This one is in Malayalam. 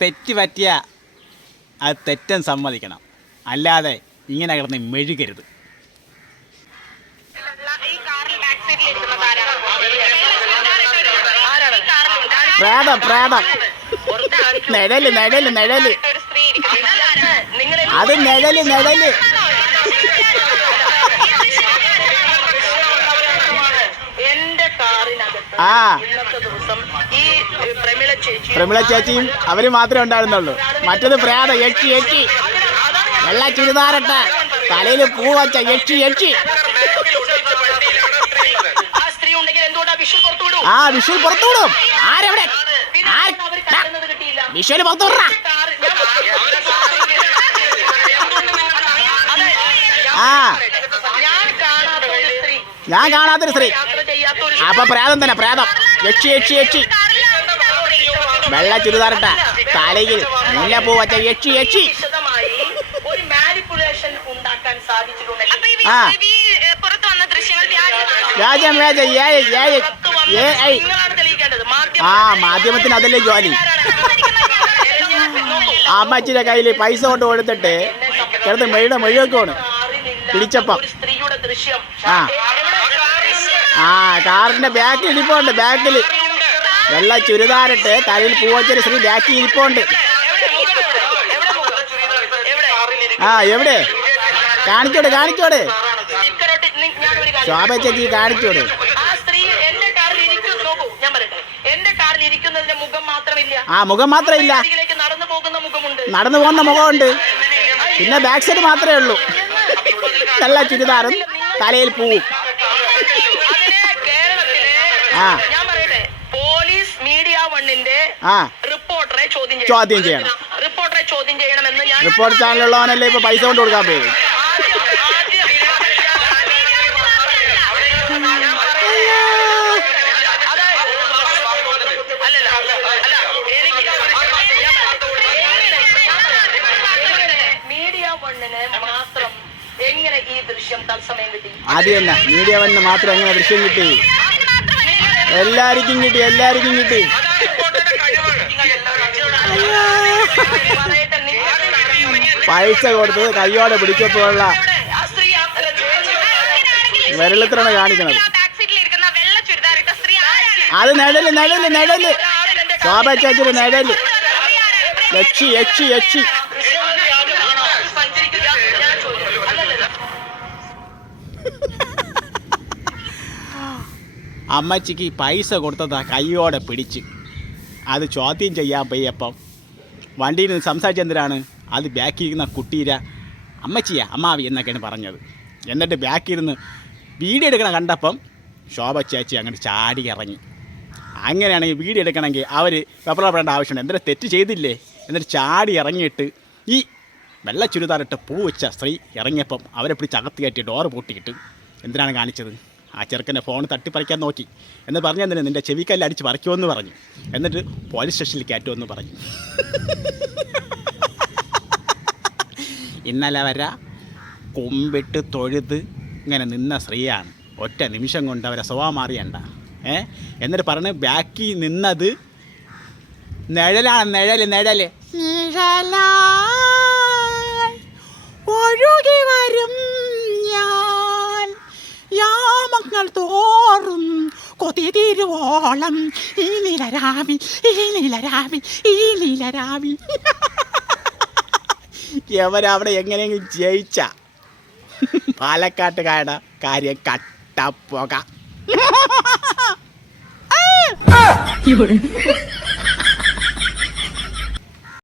തെറ്റ് പറ്റിയ അത് തെറ്റൻ സമ്മതിക്കണം, അല്ലാതെ ഇങ്ങനെ കിടന്ന് മെഴുകരുത്. പ്രേതം പ്രേതം നിഴല് നിഴല് നിഴല് അത് നിഴല് നിഴല്. ആ പ്രമിള ചേച്ചിയും അവര് മാത്രമേ ഉണ്ടായിരുന്നുള്ളൂ. മറ്റത് പ്രേതം യക്ഷി യക്ഷി, വെള്ള ചുരിദാറിട്ട തലയിൽ പൂ വച്ച യക്ഷി യക്ഷി. ആ വിഷു പുറത്തു വിടും. ആരെവിടെ വിഷുവിന് പുറത്തു വിട. ആ ഞാൻ കാണാത്തൊരു സ്ത്രീ. അപ്പൊ പ്രേതം തന്നെ, പ്രേതം യക്ഷി യക്ഷി യക്ഷി, വെള്ള ചുരിദാറിട്ട തലയിൽ മുല്ലപ്പൂ വച്ച യക്ഷി യക്ഷി. ആ വ്യാജം വ്യാജം ആ മാധ്യമത്തിന് അതല്ലേ ജോലി. അമ്മച്ചിയുടെ കയ്യിൽ പൈസ കൊണ്ട് കൊടുത്തിട്ട് കിടന്ന് മെഴുകൊക്കെയാണ് പിടിച്ചപ്പം. ആ കാറിന്റെ ബാക്കിൽ ഇരിപ്പുണ്ട്, ബാക്കിൽ വെള്ള ചുരിദാറിട്ട് തലയിൽ പൂവച്ചൊരു സ്ത്രീ ബാക്കിൽ ഇരിപ്പുണ്ട്. ആ എവിടെ കാണിച്ചോട് കാണിച്ചോട്, ശോഭ ചേച്ചി കാണിച്ചോട്. ആ മുഖം മാത്രമില്ല, നടന്നു പോകുന്ന മുഖമുണ്ട്. പിന്നെ ബാക്ക് സൈഡ് മാത്രമേ ഉള്ളൂ, വെള്ള ചുരിദാറും തലയിൽ പൂവും. ആ പോലീസ് മീഡിയ വണ്ണിന്റെ റിപ്പോർട്ടറെ ചോദ്യം ചെയ്യണം. റിപ്പോർട്ട് ചാനലുള്ളവനല്ലേ ഇപ്പൊ പൈസ കൊണ്ട് കൊടുക്കാൻ പോയി. അത് തന്നെ മീഡിയ വണ്ണിന് മാത്രം എങ്ങനെ ദൃശ്യം കിട്ടി? എല്ലാവർക്കും കിട്ടി, എല്ലാവർക്കും കിട്ടി. പൈസ കൊടുത്തത് കയ്യോടെ പിടിച്ചപ്പോഴുള്ള വിരളത്തിലാണ് കാണിക്കുന്നത്. അത് നിഴല് നിഴല് നിഴല്, ശോഭ ചേച്ചിയുടെ നിഴല്. യക്ഷി യക്ഷി യക്ഷി. അമ്മച്ചിക്ക് പൈസ കൊടുത്തതാ കയ്യോടെ പിടിച്ച്. അത് ചോദ്യം ചെയ്യാൻ പോയപ്പം വണ്ടിയിൽ നിന്ന് സംസാരിച്ചെന്തിനാണ്? അത് ബാക്കിൽ ഇരുന്ന കുട്ടീര അമ്മച്ചിയാ അമ്മാവി എന്നൊക്കെയാണ് പറഞ്ഞത്. എന്നിട്ട് ബാക്കിൽ ഇരുന്ന് വീഡിയോ എടുക്കണം കണ്ടപ്പം ശോഭ ചേച്ചി അങ്ങോട്ട് ചാടി ഇറങ്ങി. അങ്ങനെയാണെങ്കിൽ വീഡിയോ എടുക്കണമെങ്കിൽ അവർ വെപ്രപ്പെടേണ്ട ആവശ്യമുണ്ട്. എന്തെങ്കിലും തെറ്റ് ചെയ്തില്ലേ? എന്നിട്ട് ചാടി ഇറങ്ങിയിട്ട് ഈ വെള്ള ചുരിദാറിട്ട് പൂ വെച്ച സ്ത്രീ ഇറങ്ങിയപ്പം അവരെ പിടിച്ച് അകത്ത് കയറ്റി ഡോറ് പൂട്ടിയിട്ട് എന്തിനാണ് കാണിച്ചത്? ആ ചെറുക്കൻ്റെ ഫോൺ തട്ടിപ്പറിക്കാൻ നോക്കി എന്ന് പറഞ്ഞാൽ എന്തിനാ നിൻ്റെ ചെവിക്കല്ല് അടിച്ച് പറിക്കുമെന്ന് പറഞ്ഞു. എന്നിട്ട് പോലീസ് സ്റ്റേഷനിൽ കയറ്റുമെന്ന് പറഞ്ഞു. ഇന്നലെ വരെ കുമ്പിട്ട് തൊഴുത് ഇങ്ങനെ നിന്ന സ്ത്രീയാണ്. ഒറ്റ നിമിഷം കൊണ്ട് അവരെ സ്വഭാവം മാറിയണ്ട. എന്നിട്ട് പറഞ്ഞ് ബാക്കി നിന്നത് നിഴലാണ്, നിഴല് നിഴല് ഒഴുകി വരും ഞാൻ യാമങ്ങൾ തോറും കൊതി തിരുവോളം ഈ നീലരാവി ഈ നീലരാവി ഈ നീലരാവി. എവരവിടെ എങ്ങനെയെങ്കിലും ജയിച്ച പാലക്കാട്ടുകാരുടെ കാര്യം കട്ടപ്പോക.